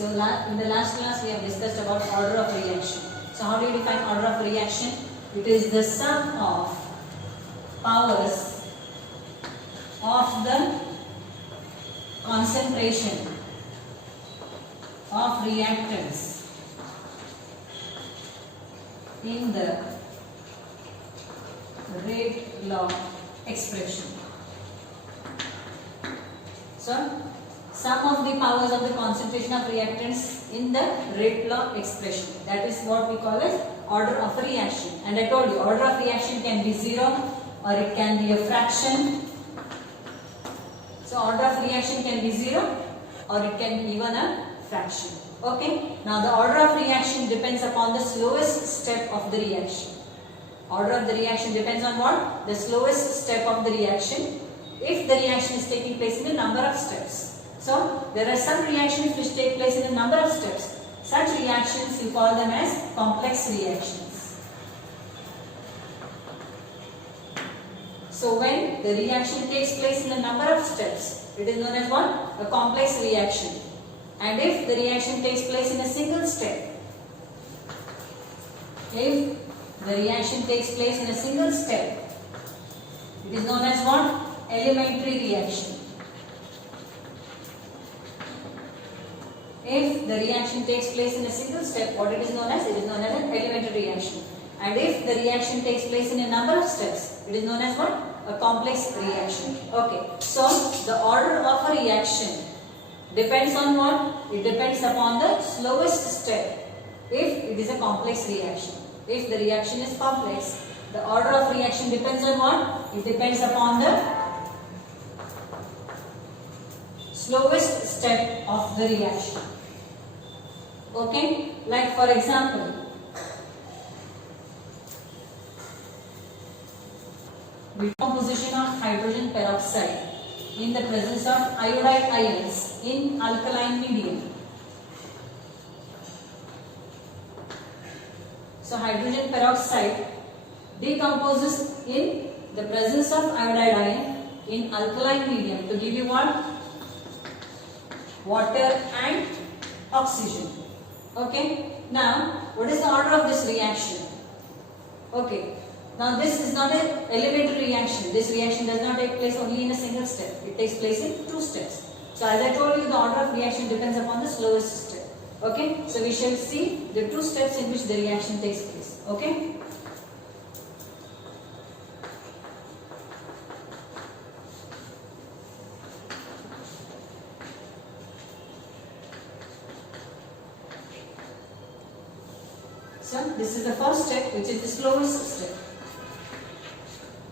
so in the last class we have discussed about order of reaction. So how do you define order of reaction? It is the sum of powers of the concentration of reactants in the rate law expression. So, sum of the powers of the concentration of reactants in the rate law expression. That is what we call as order of a reaction. And I told you, order of reaction can be 0 or it can be a fraction. So, order of reaction can be 0 or it can be even a fraction. Okay. Now, the order of reaction depends upon the slowest step of the reaction. Order of the reaction depends on what? The slowest step of the reaction. If the reaction is taking place in a number of steps. So, there are some reactions which take place in a number of steps. Such reactions you call them as complex reactions. So, when the reaction takes place in a number of steps, it is known as what? A complex reaction. And if the reaction takes place in a single step, if the reaction takes place in a single step, it is known as what? Elementary reaction. If the reaction takes place in a single step, what it is known as? It is known as an elementary reaction. And if the reaction takes place in a number of steps, it is known as what? A complex reaction. Okay. So, the order of a reaction depends on what? It depends upon the slowest step if it is a complex reaction. If the reaction is complex, the order of reaction depends on what? It depends upon the slowest step of the reaction. Okay? Like for example, decomposition of hydrogen peroxide in the presence of iodide ions in alkaline medium. So, hydrogen peroxide decomposes in the presence of iodide ion in alkaline medium to give you what? Water and oxygen. Okay. Now, what is the order of this reaction? Okay. Now, this is not an elementary reaction. This reaction does not take place only in a single step. It takes place in 2 steps. So, as I told you, the order of reaction depends upon the slowest step. Okay. So, we shall see the 2 steps in which the reaction takes place. Okay. So, this is the first step, which is the slowest step.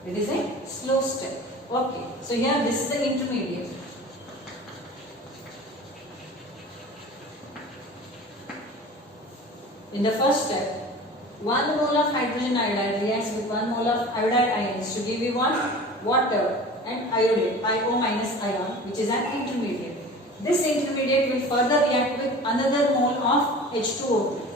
It is a slow step. Okay. So, here this is the intermediate. In the first step, 1 mole of hydrogen iodide reacts with 1 mole of iodide ions to give you what? Water and iodide, IO minus ion, which is an intermediate. This intermediate will further react with another mole of H2O2.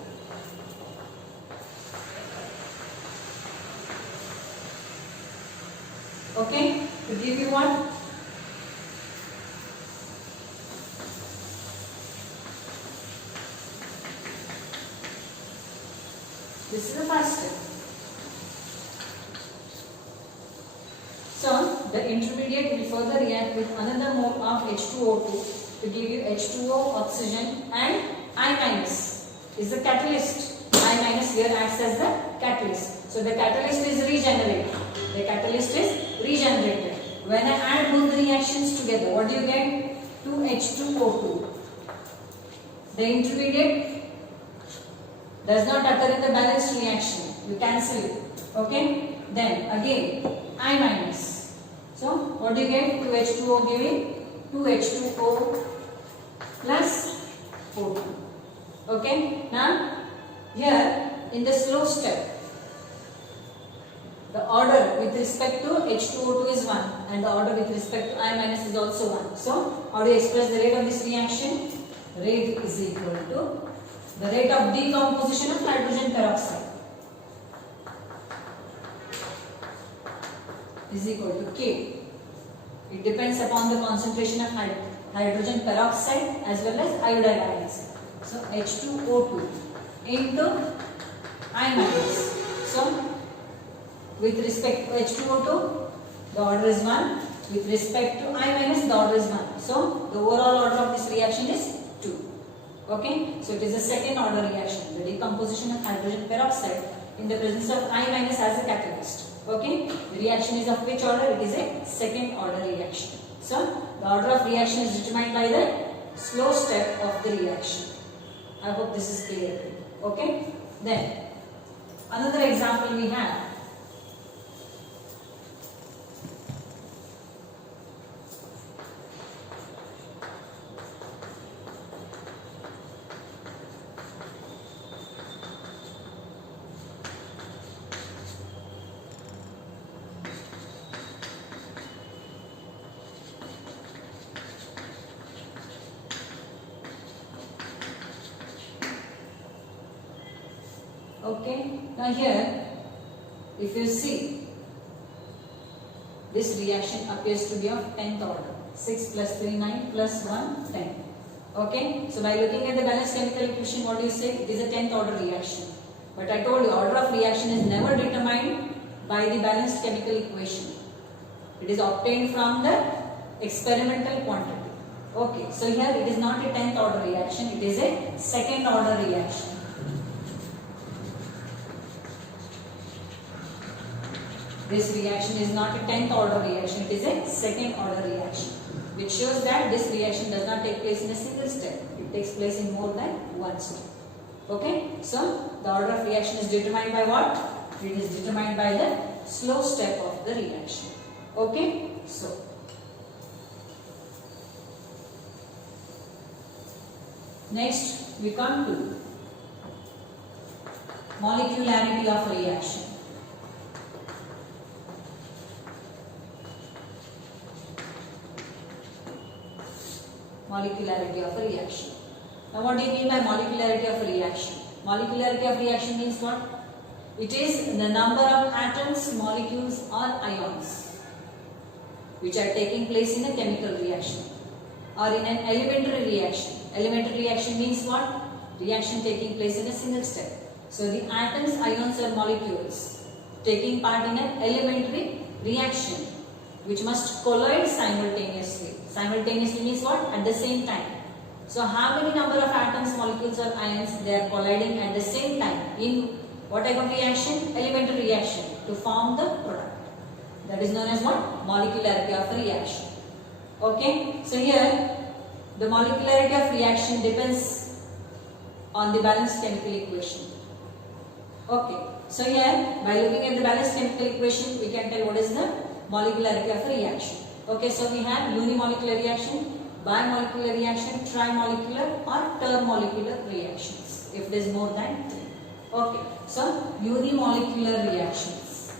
Okay, to give you what? This is the first step. So, the intermediate will further react with another mole of H2O2 to give you H2O, oxygen and I minus is the catalyst. I minus here acts as the catalyst. So, the catalyst is regenerated. The catalyst is regenerated. When I add both the reactions together, what do you get? 2H2O2. The intermediate does not occur in the balanced reaction. You cancel it. Okay? Then again, I minus. So, what do you get? 2H2O giving 2H2O plus O2. Okay? Now, here in the slow step, the order with respect to H2O2 is 1 and the order with respect to I minus is also 1. So, how do you express the rate of this reaction? Rate is equal to the rate of decomposition of hydrogen peroxide is equal to K. It depends upon the concentration of hydrogen peroxide as well as iodide ions. So H2O2 into I minus. So with respect to H2O2, the order is 1. With respect to I minus, the order is 1. So the overall order of this reaction is 2. Okay, so it is a second order reaction, the decomposition of hydrogen peroxide in the presence of I minus as a catalyst. Okay, the reaction is of which order? It is a second order reaction. So the order of reaction is determined by the slow step of the reaction. I hope this is clear. Okay, then another example we have. Okay, now here if you see, this reaction appears to be of 10th order. 6 plus 3 9 plus 1 10. Okay, so by looking at the balanced chemical equation, what do you say? It is a 10th order reaction. But I told you order of reaction is never determined by the balanced chemical equation. It is obtained from the experimental quantity. Okay, so here it is not a 10th order reaction, it is a second order reaction. This reaction is not a 10th order reaction, it is a second order reaction, which shows that this reaction does not take place in a single step. It takes place in more than one step. Okay, so the order of reaction is determined by what? It is determined by the slow step of the reaction. Okay, so next we come to molecularity of a reaction. Molecularity of a reaction. Now what do you mean by molecularity of a reaction? Molecularity of reaction means what? It is the number of atoms, molecules or ions which are taking place in a chemical reaction or in an elementary reaction. Elementary reaction means what? Reaction taking place in a single step. So the atoms, ions or molecules taking part in an elementary reaction which must colloid simultaneously. Simultaneously means what? At the same time. So how many number of atoms, molecules or ions they are colliding at the same time in what type of reaction? Elementary reaction to form the product. That is known as what? Molecularity of a reaction. Okay. So here the molecularity of reaction depends on the balanced chemical equation. Okay. So here by looking at the balanced chemical equation we can tell what is the molecularity of a reaction. Okay, so we have unimolecular reaction, bimolecular reaction, trimolecular or termolecular reactions if there is more than 3. Okay, so unimolecular reactions.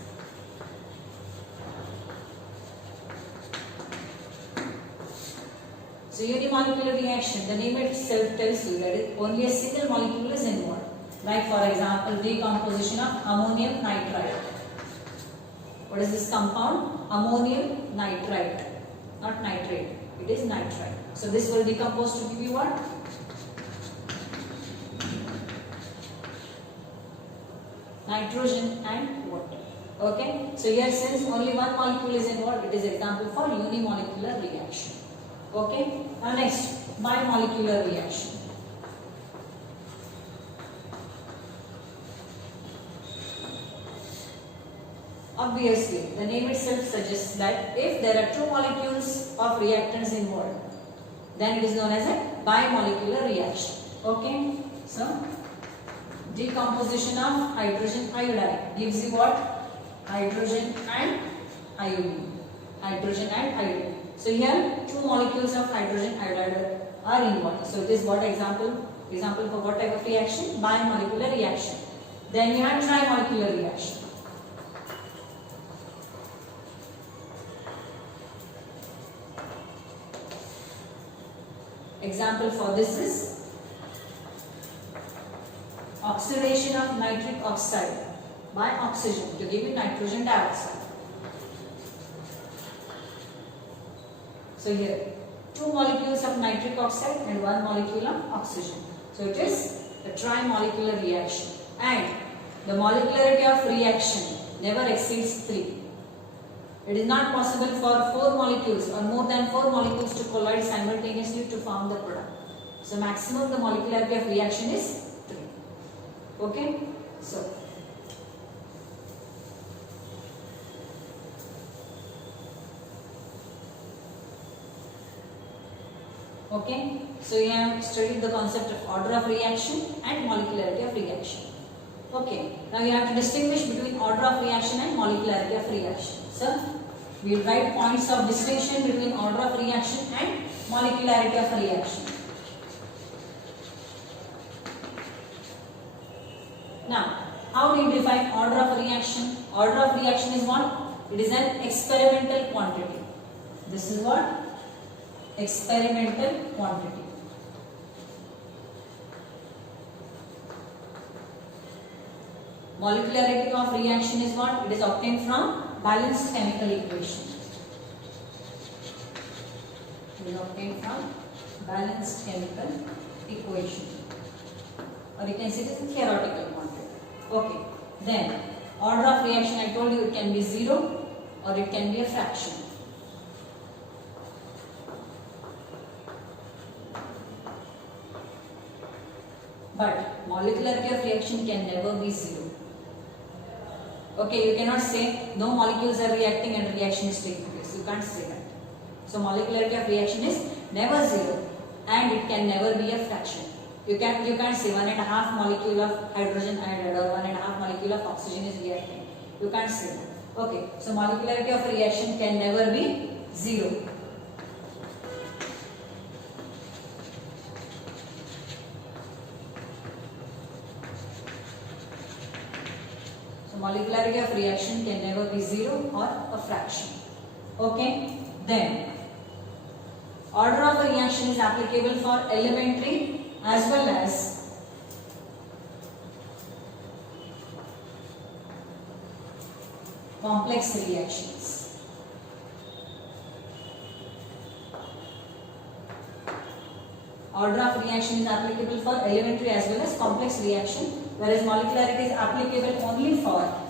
So unimolecular reaction, the name itself tells you that only a single molecule is involved. Like for example, decomposition of ammonium nitrite. What is this compound? Ammonium nitrite, not nitrate, it is nitrite. So this will decompose to give you what? Nitrogen and water. Okay, so here since only one molecule is involved, it is example for unimolecular reaction. Okay, now next, bimolecular reaction. Obviously, the name itself suggests that if there are two molecules of reactants involved, then it is known as a bimolecular reaction. Okay, so decomposition of hydrogen iodide gives you what? Hydrogen and iodine. Hydrogen and iodine. So here two molecules of hydrogen iodide are involved. So it is what example? Example for what type of reaction? Bimolecular reaction. Then you have trimolecular reaction. Example for this is oxidation of nitric oxide by oxygen to give you nitrogen dioxide. So here two molecules of nitric oxide and one molecule of oxygen. So it is a trimolecular reaction, and the molecularity of reaction never exceeds 3. It is not possible for 4 molecules or more than 4 molecules to collide simultaneously to form the product. So maximum the molecularity of reaction is 3. Okay? So okay, so you have studied the concept of order of reaction and molecularity of reaction. Okay, now you have to distinguish between order of reaction and molecularity of reaction. So we will write points of distinction between order of reaction and molecularity of reaction. Now, how do you define order of reaction? Order of reaction is what? It is an experimental quantity. This is what? Experimental quantity. Molecularity of reaction is what? It is obtained from balanced chemical equation. It is obtained from balanced chemical equation. Or you can say it is a theoretical quantity. Okay. Then, order of reaction, I told you it can be 0 or it can be a fraction. But molecularity of reaction can never be 0. Okay, you cannot say no molecules are reacting and reaction is taking place. You can't say that. So molecularity of reaction is never 0 and it can never be a fraction. You can't say 1.5 molecule of hydrogen iodide or 1.5 molecule of oxygen is reacting. You can't say that. Okay, so molecularity of reaction can never be 0. Molecularity of reaction can never be 0 or a fraction. Okay. Then, order of a reaction is applicable for elementary as well as complex reactions. Order of reaction is applicable for elementary as well as complex reaction, whereas molecularity is applicable only for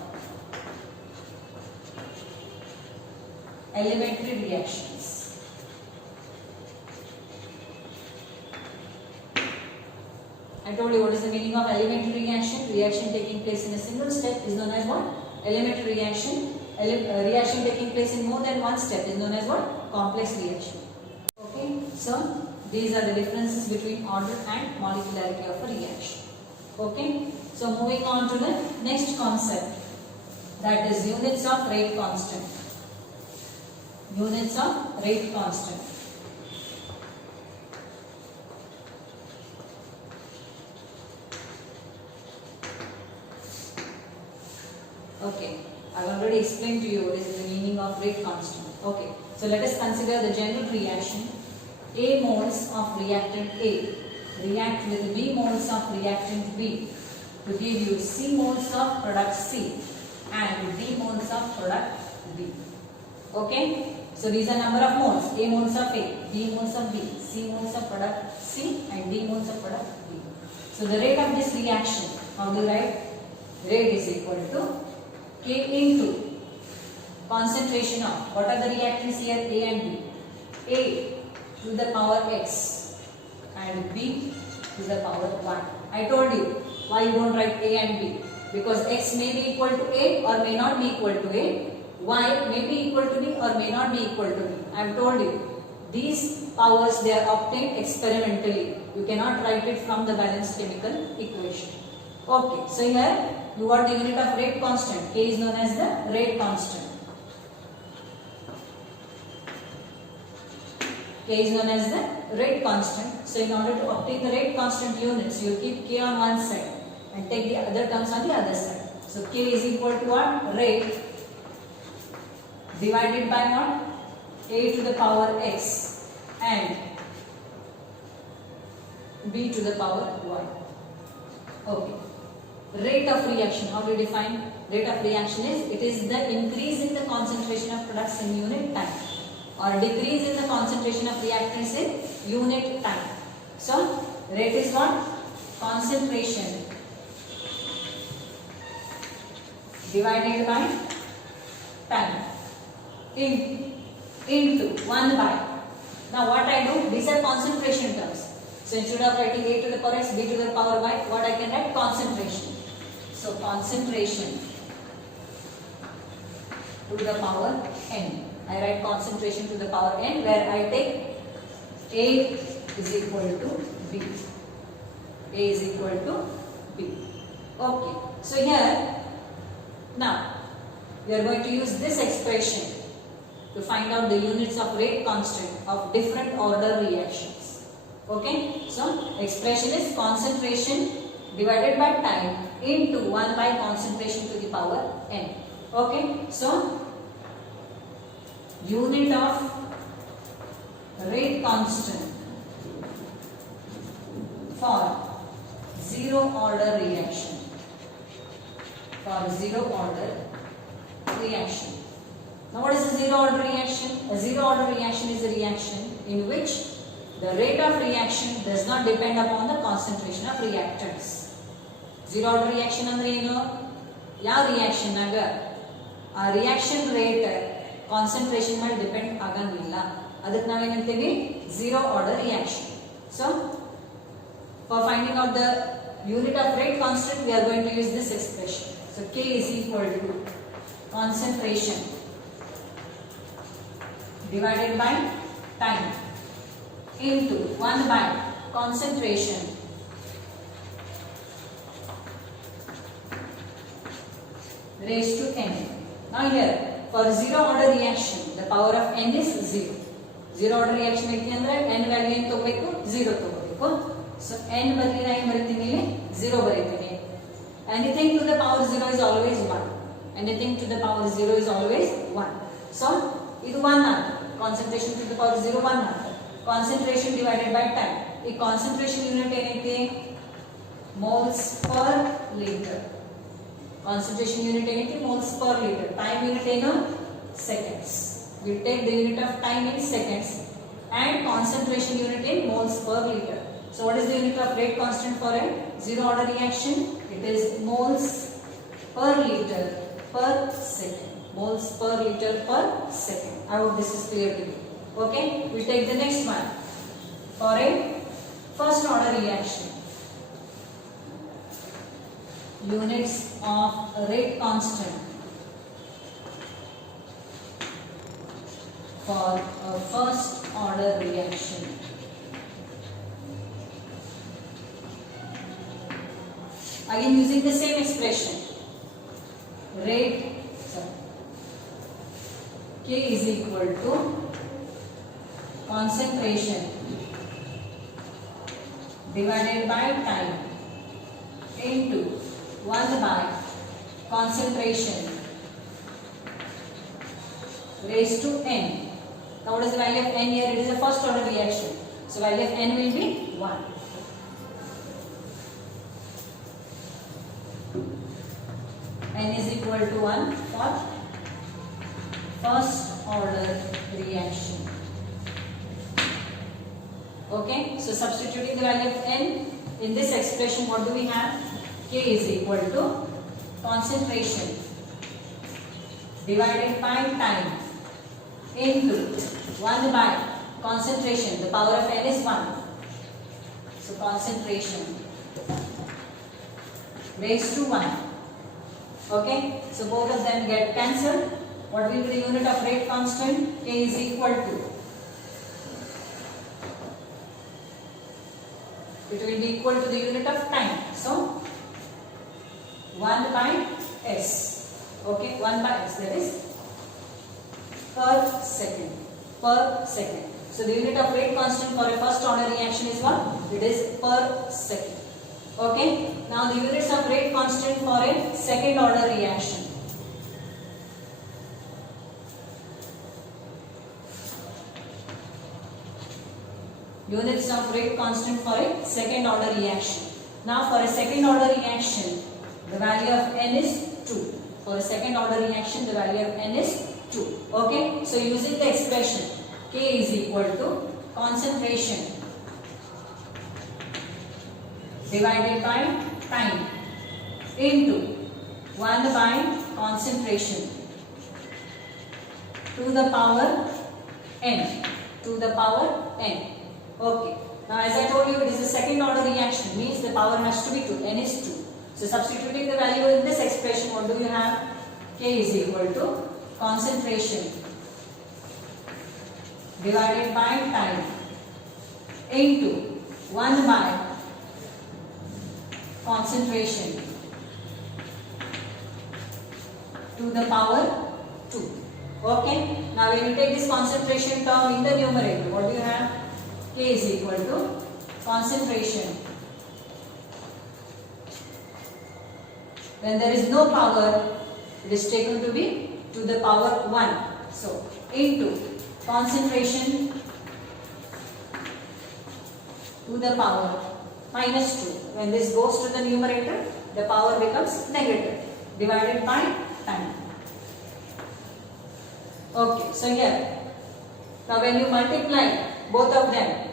elementary reactions. I told you what is the meaning of elementary reaction. Reaction taking place in a single step is known as what? Elementary reaction. Reaction taking place in more than one step is known as what? Complex reaction. Okay, so these are the differences between order and molecularity of a reaction. Okay, so moving on to the next concept, that is units of rate constant. Units of rate constant. Okay, I have already explained to you what is the meaning of rate constant. Okay, so let us consider the general reaction. A moles of reactant A react with B moles of reactant B to give you C moles of product C and D moles of product B. Okay, so these are number of moles. A moles of A, B moles of B, C moles of product C and D moles of product B. So the rate of this reaction, how do you write? Rate is equal to K into concentration of, what are the reactants here? A and B. A to the power X and B to the power 1. I told you why you don't write A and B, because X may be equal to A or may not be equal to A. Y may be equal to B or may not be equal to B. I have told you these powers, they are obtained experimentally. You cannot write it from the balanced chemical equation. Okay, so here you got the unit of rate constant. K is known as the rate constant. K is known as the rate constant. So in order to obtain the rate constant units, you keep K on one side and take the other terms on the other side. So K is equal to what? Rate divided by what? A to the power X and B to the power Y. Okay. Rate of reaction, how do you define? Rate of reaction is, it is the increase in the concentration of products in unit time or decrease in the concentration of reactants in unit time. So, rate is what? concentration divided by time into 1 by. Now what I do? These are concentration terms. So instead of writing a to the power x, b to the power y, what I can write? Concentration. So concentration to the power n. I write concentration to the power n, where I take a is equal to b. A is equal to b. Okay. So here, now we are going to use this expression to find out the units of rate constant of different order reactions. Okay. So expression is concentration divided by time into 1 by concentration to the power n. Okay. So unit of rate constant for zero order reaction. For zero order reaction. Now what is a zero order reaction? A zero order reaction is a reaction in which the rate of reaction does not depend upon the concentration of reactants. Zero order reaction andre eno? Yav reaction naga a reaction rate concentration ಮೇಲೆ depend ಆಗಂಗಿಲ್ಲ. ಅದಕ್ಕೆ ನಾವು ಏನಂತೀವಿ? Zero order reaction. So for finding out the unit of rate constant, we are going to use this expression. So K is equal to concentration divided by time into 1 by concentration raised to n. Now here, for zero order reaction, the power of n is 0. Zero order reaction ಐತಿ ಅಂದ್ರೆ n value ಏನು ತಗೋಬೇಕು? 0 ತಗೋಬೇಕು. So n ಬದಲಿ ನಾನು ಏನು ಬರೀತೀನಿ ಇಲ್ಲಿ? 0 ಬರೀತೀನಿ. Anything to the power 0 is always 1. Anything to the power 0 is always 1. So ಇದು 1 ಆಗುತ್ತೆ. Concentration to the power 0 1 ಆಗುತ್ತೆ. Concentration divided by time. ಈ concentration unit ಏನೈತಿ? Moles per liter. Concentration unit ಏನೈತಿ? Moles per liter. Time unit ಏನು? Seconds. We take the unit of time in seconds and concentration unit in moles per liter. So what is the unit of rate constant for a zero order reaction? It is moles per liter per second. Moles per liter per second. I hope this is clear to you. Okay, we take the next one. For a first order reaction, units of rate constant for a first order reaction. Again using the same expression, rate K is equal to concentration divided by time into 1 by concentration raised to n. Now what is the value of n here? It is a first order reaction. So value of n will be 1. N is equal to 1 for first order reaction. Okay, so substituting the value of n in this expression, what do we have? K is equal to concentration divided by time into 1 by concentration. The power of n is 1. So concentration raised to 1. Okay, so both of them get cancelled. What will be the unit of rate constant? K is equal to, it will be equal to the unit of time. So 1 by s. Okay, 1 by s, that is per second. Per second. So the unit of rate constant for a first order reaction is what? It is per second. Okay, now the units of rate constant for a second order reaction. Units of rate constant for a second order reaction. Now for a second order reaction, the value of n is 2. For a second order reaction, the value of n is 2. Okay, so using the expression K is equal to concentration divided by time into 1 by concentration to the power n, to the power n. Okay. Now as I told you, it is a second order reaction, means the power has to be 2, n is 2. So substituting the value in this expression, what do you have? K is equal to concentration divided by time into 1 by concentration to the power 2. Okay. Now when you take this concentration term in the numerator, what do you have? K is equal to concentration. When there is no power, it is taken to be to the power 1. So into concentration to the power minus 2. When this goes to the numerator, the power becomes negative, divided by time. Okay, so here, now when you multiply both of them,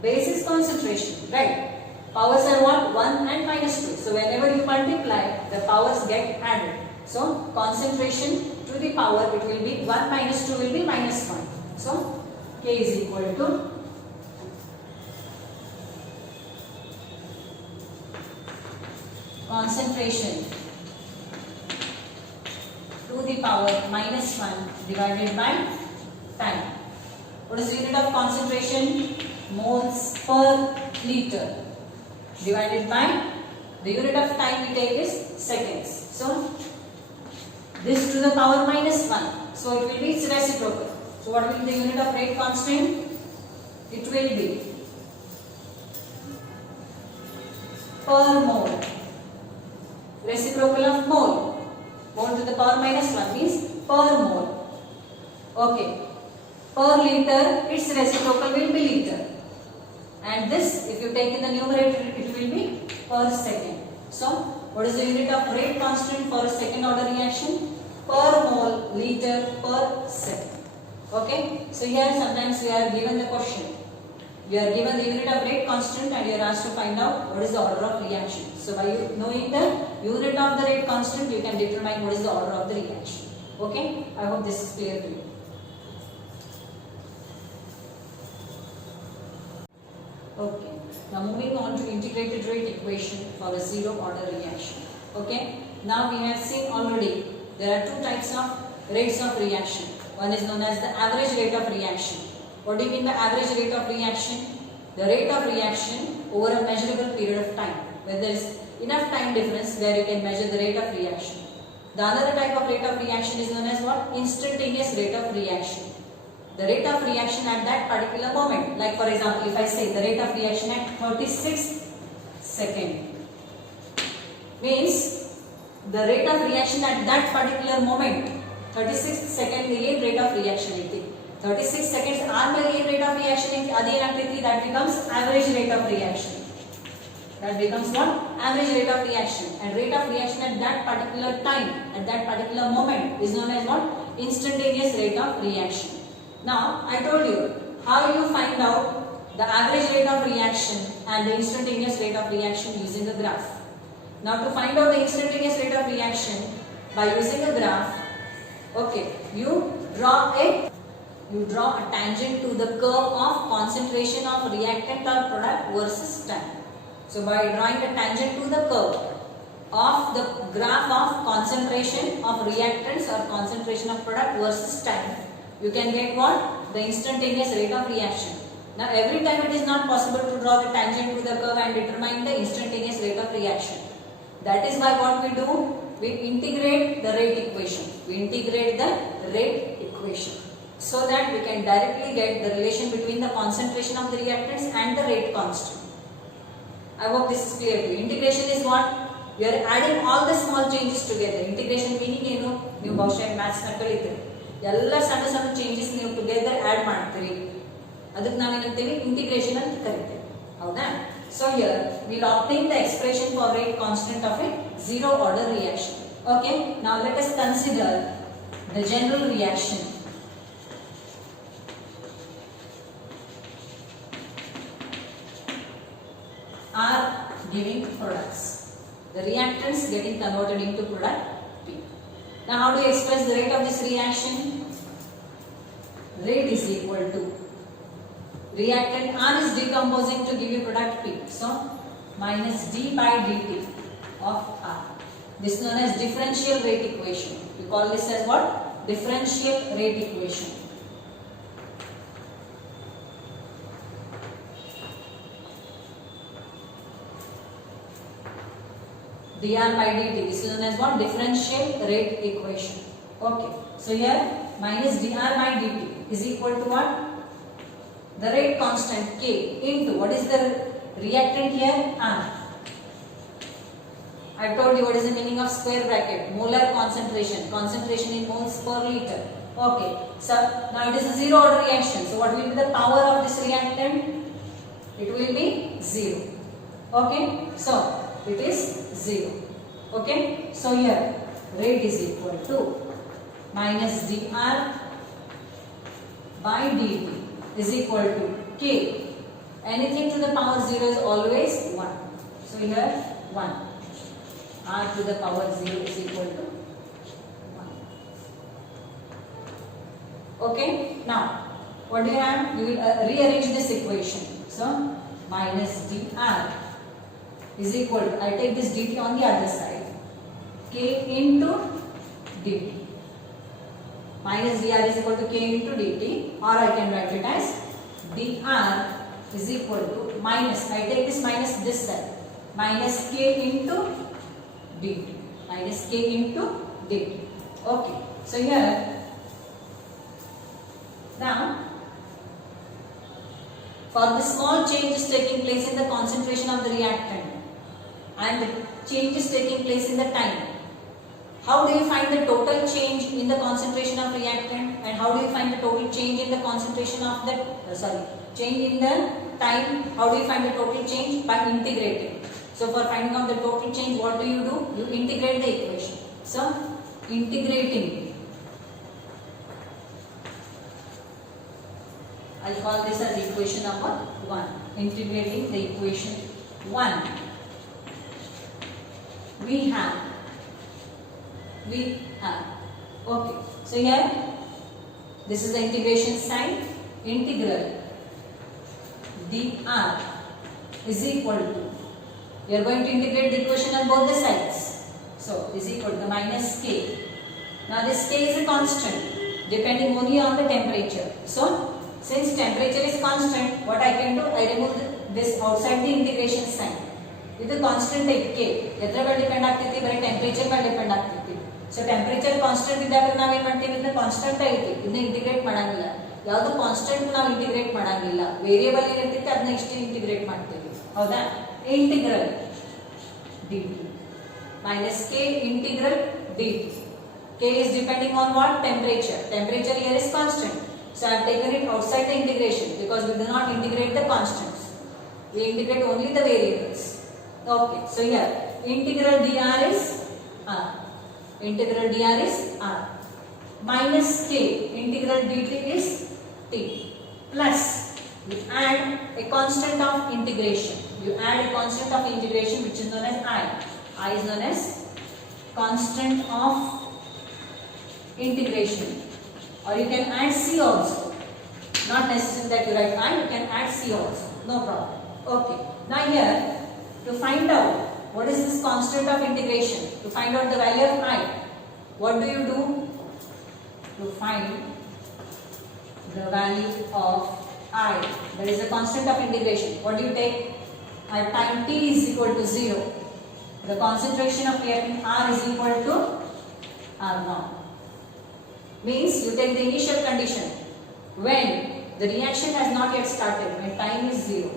base is concentration, right? Powers are what? 1 and minus 2. So whenever you multiply, the powers get added. So concentration to the power, it will be 1 minus 2 will be minus 1. So K is equal to concentration to the power minus 1 divided by time. What is the unit of concentration? Moles per liter divided by the unit of time we take is seconds. So this to the power minus 1. So it will be its reciprocal. So what will be the unit of rate constant? It will be per mole. Reciprocal of mole. Mole to the power minus 1 means per mole. Okay. Per liter, its reciprocal will be liter. And this, if you take in the numerator, it will be per second. So, what is the unit of rate constant for a second order reaction? Per mole liter per second. Okay. So here sometimes you are given the question. You are given the unit of rate constant and you are asked to find out what is the order of reaction. So by knowing the unit of the rate constant, you can determine what is the order of the reaction. Okay. I hope this is clear to you. Okay. Now moving on to integrated rate equation for a zero order reaction. Okay. Now we have seen already there are two types of rates of reaction. One is known as the average rate of reaction. What do you mean by average rate of reaction? The rate of reaction over a measurable period of time, where there is enough time difference where you can measure the rate of reaction. The another type of rate of reaction is known as what? Instantaneous rate of reaction. The rate of reaction at that particular moment. Like for example, if I say the rate of reaction at 36 seconds, means the rate of reaction at that particular moment, 36 seconds rate of reaction ಐತಿ. 36 seconds ಆದ್ಮೇಲೆ ಏನು rate of reaction ಐತಿ, ಅದೇನಾಗ್ತೈತಿ? That becomes average rate of reaction. That becomes what? Average rate of reaction. And rate of reaction at that particular time, at that particular moment is known as what? Instantaneous rate of reaction. Now, I told you how you find out the average rate of reaction and the instantaneous rate of reaction using a graph. Now, to find out the instantaneous rate of reaction by using a graph, okay, you draw a tangent to the curve of concentration of reactant or product versus time. So, by drawing a tangent to the curve of the graph of concentration of reactants or concentration of product versus time, you can get what? The instantaneous rate of reaction. Now every time it is not possible to draw the tangent to the curve and determine the instantaneous rate of reaction. That is why what we do? We integrate the rate equation. We integrate the rate equation so that we can directly get the relation between the concentration of the reactants and the rate constant. I hope this is clear to you. Integration is what? We are adding all the small changes together. Integration meaning ಏನು? ನೀವು ಬಹುಶಃ maths ನ ಕಲಿತೀರಿ. ಎಲ್ಲ ಸಣ್ಣ ಸಣ್ಣ changes ನೀವು together add ಮಾಡ್ತೀರಿ, ಅದಕ್ಕೆ ನಾವೇನಂತೀವಿ? ಇಂಟಿಗ್ರೇಷನ್ ಅಂತ ಕರಿತೀವಿ. ಹೌದಾ? So here we will obtain the expression for rate constant of a zero order reaction. Okay, now let us consider the general reaction. Our giving products. The reactants getting converted into product P. Now how do you express the rate of this reaction? Rate is equal to reactant R is decomposing to give you product P. So minus d by dt of R. This is known as differential rate equation. We call this as what? Differential rate equation. dr by dt. This is known as what? Differential rate equation. Okay. So here minus dr by dt is equal to what? The rate constant K into what is the reactant here? R. I told you what is the meaning of square bracket. Molar concentration. Concentration in moles per liter. Okay. So now it is a zero order reaction. So what will be the power of this reactant? It will be 0. Okay. So it is 0. Okay. So here rate is equal to minus dr by dt is equal to K. Anything to the power 0 is always 1. So here 1. R to the power 0 is equal to 1. Okay. Now what do you have? You will rearrange this equation. So minus dr is equal to, I take this dt on the other side, K into dt. Minus dr is equal to K into dt, or I can write it as dr is equal to minus, I take this minus this side, minus K into dt. Minus K into dt. Okay. So here, now, for the small changes taking place in the concentration of the reactant and the changes taking place in the time, how do you find the total change in the concentration of reactant, and how do you find the total change in the concentration of the change in the time? How do you find the total change? By integrating. So for finding out the total change, what do? You integrate the equation. So integrating, I call this as equation number 1. Integrating the equation 1. We have. Okay. So here, this is the integration sign. Integral dr is equal to, we are going to integrate the equation on both the sides. So is equal to minus K. Now this K is a constant depending only on the temperature. So since temperature is constant, what I can do, I remove this outside the integration sign. This constant type K. Yatra by depend agtiti, bari temperature by depend agtiti. So temperature constant idagra ನಾವು ಏನು ಮಾಡ್ತೀವಿ, ಇದನ್ನ constant ಐತಿ, ಇದನ್ನ integrate ಮಾಡಂಗಿಲ್ಲ. ಯಾವುದು constant ನಾವು integrate ಮಾಡಂಗಿಲ್ಲ, ವೇರಿಯೇಬಲ್ ಏನಿರ್ತೈತಿ ಅದನ್ನ ಇಷ್ಟು ಇಂಟಿಗ್ರೇಟ್ ಮಾಡ್ತೀವಿ. ಹೌದಾ? Integral dt minus K integral dt. K is depending on what? Temperature. Temperature here is constant. So I have taken it outside the integration because we do not integrate the constants. We integrate only the variables. Okay. So here integral dr is R. Integral dr is R. Minus K integral dt is T. Plus you add a constant of integration. You add a constant of integration which is known as I. I is known as constant of integration. Or you can add C also. Not necessary that you write I, you can add C also. No problem. Okay. Now here, to find out what is this constant of integration, to find out the value of I, what do you do? To find the value of I, there is a constant of integration. What do you take? At time t is equal to 0, the concentration of reactant R is equal to R0. Means you take the initial condition when the reaction has not yet started, when time is 0.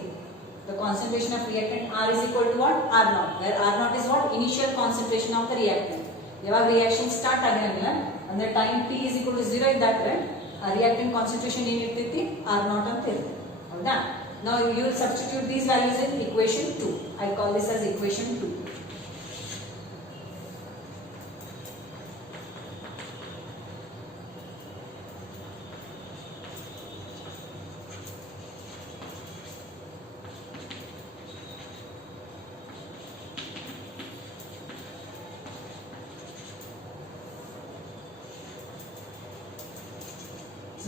The concentration of reactant R is equal to what? R0. Where R0 is what? Initial concentration of the reactant. Yaವಾಗ reaction start ಆಗಿರಲ್ಲ ಅಂದ್ರೆ time t is equal to 0 ಇದ್ದಾಗ ಆ reactant concentration ಏನಿರ್ತೈತಿ R0 ಅಂತ ಇರುತ್ತೆ. ಹೌದಾ? Now you will substitute these values in equation 2. I call this as equation 2.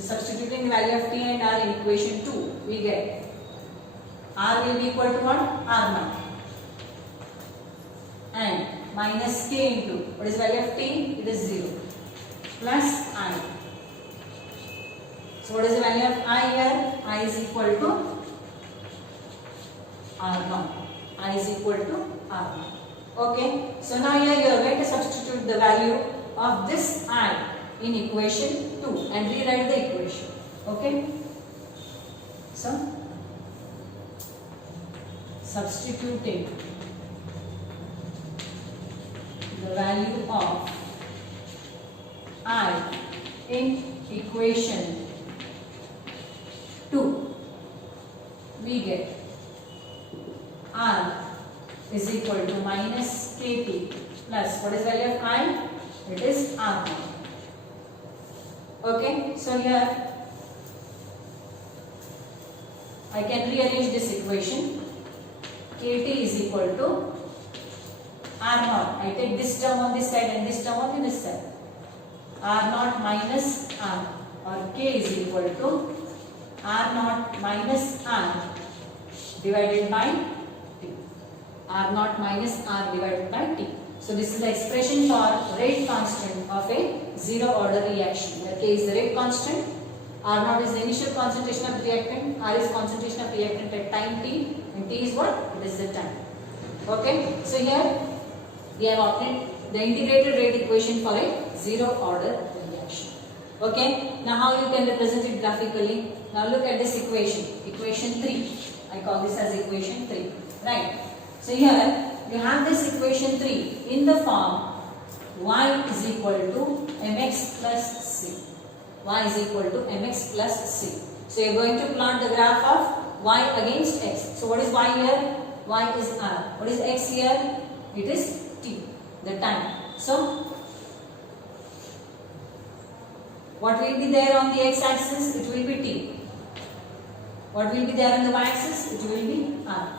substituting the value of T and R in equation 2, we get R will be equal to what? R naught. And minus K into, what is the value of T? It is 0. Plus I. So what is the value of I here? I is equal to R naught. I is equal to R naught. Okay. So now here you are going to substitute the value of this I in equation 2 and rewrite the equation. Okay. So substituting the value of I in equation 2, we get R is equal to minus Kp plus, what is the value of I? It is R naught. Okay, so here I can rearrange this equation. Kt is equal to R naught. I take this term on this side and this term on this side. R naught minus R, or K is equal to R naught minus R divided by T. R naught minus R divided by T. So this is the expression for rate constant of a zero order reaction, where K is the rate constant, R naught is the initial concentration of reactant, R is concentration of reactant at time T, and T is what? It is the time. Okay, so here we have obtained the integrated rate equation for a zero order reaction. Okay, now how you can represent it graphically? Now look at this equation, equation 3. I call this as equation 3, right? So here you have this equation 3 in the form y is equal to mx plus c. Y is equal to mx plus c. So you are going to plot the graph of y against x. So what is y here? Y is r. What is x here? It is t, the time. So what will be there on the x-axis? It will be t. What will be there on the y-axis? It will be r.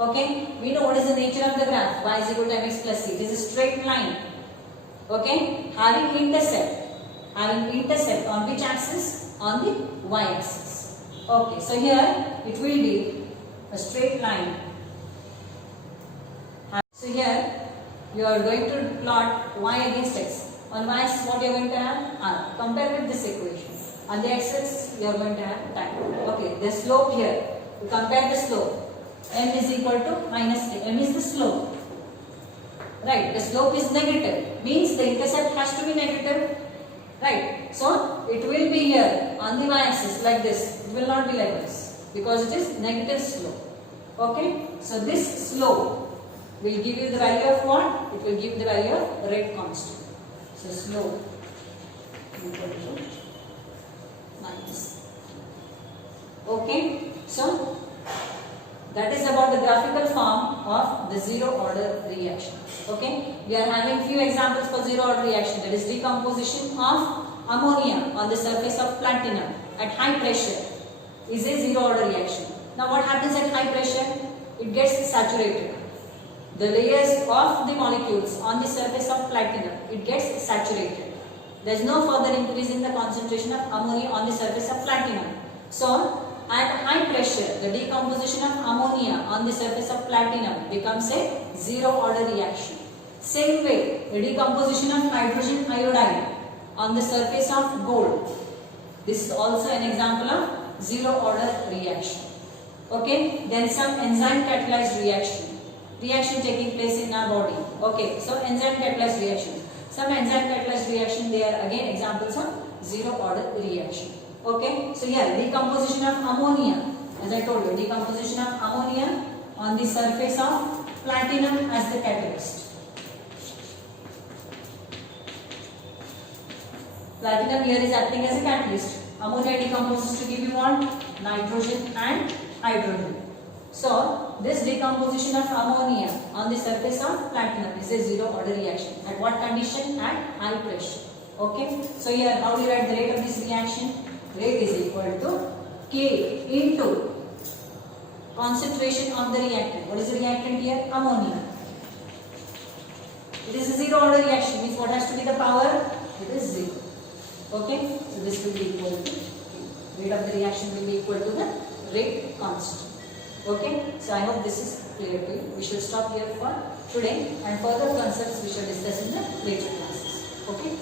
Okay, we know what is the nature of the graph. Y is equal to mx plus c. It is a straight line. Okay, having intercept. Having intercept on which axis? On the y-axis. Okay, so here it will be a straight line. So here you are going to plot y against x. On y-axis what you are going to have? R. Compare with this equation. On the x-axis you are going to have time. Okay, the slope here. You compare the slope. M is equal to minus k. M is the slope. Right, the slope is negative. Means the intercept has to be negative. Right, so it will be here on the y-axis like this. It will not be like this because it is negative slope. Okay, so this slope will give you the value of what? It will give the value of rate constant. So slope equal to minus. Okay, so that is about the graphical form of the zero order reaction. Okay, we are having few examples for zero order reaction, that is decomposition of ammonia on the surface of platinum at high pressure is a zero order reaction. Now what happens at high pressure? It gets saturated. The layers of the molecules on the surface of platinum, it gets saturated. There is no further increase in the concentration of ammonia on the surface of platinum. So at high pressure, the decomposition of ammonia on the surface of platinum becomes a zero order reaction. Same way, the decomposition of hydrogen iodide on the surface of gold. This is also an example of zero order reaction. Okay, then some enzyme catalyzed reaction taking place in our body. Okay, so enzyme catalyzed reaction. Some enzyme catalyzed reaction, they are again examples of zero order reaction. Okay, so here decomposition of ammonia, as I told you, decomposition of ammonia on the surface of platinum as the catalyst. Platinum here is acting as a catalyst. Ammonia decomposes to give you what? Nitrogen and hydrogen. So this decomposition of ammonia on the surface of platinum is a zero order reaction. At what condition? At high pressure. Okay, so here how do you write the rate of this reaction? Rate is equal to K into concentration of the reactant. What is the reactant here? Ammonia. It is a zero order reaction, means what has to be the power? It is 0. Okay, so this will be equal to Rate of the reaction will be equal to the rate constant. Okay, so I hope this is clear to you. We shall stop here for today, and further concepts we shall discuss in the later classes. Okay.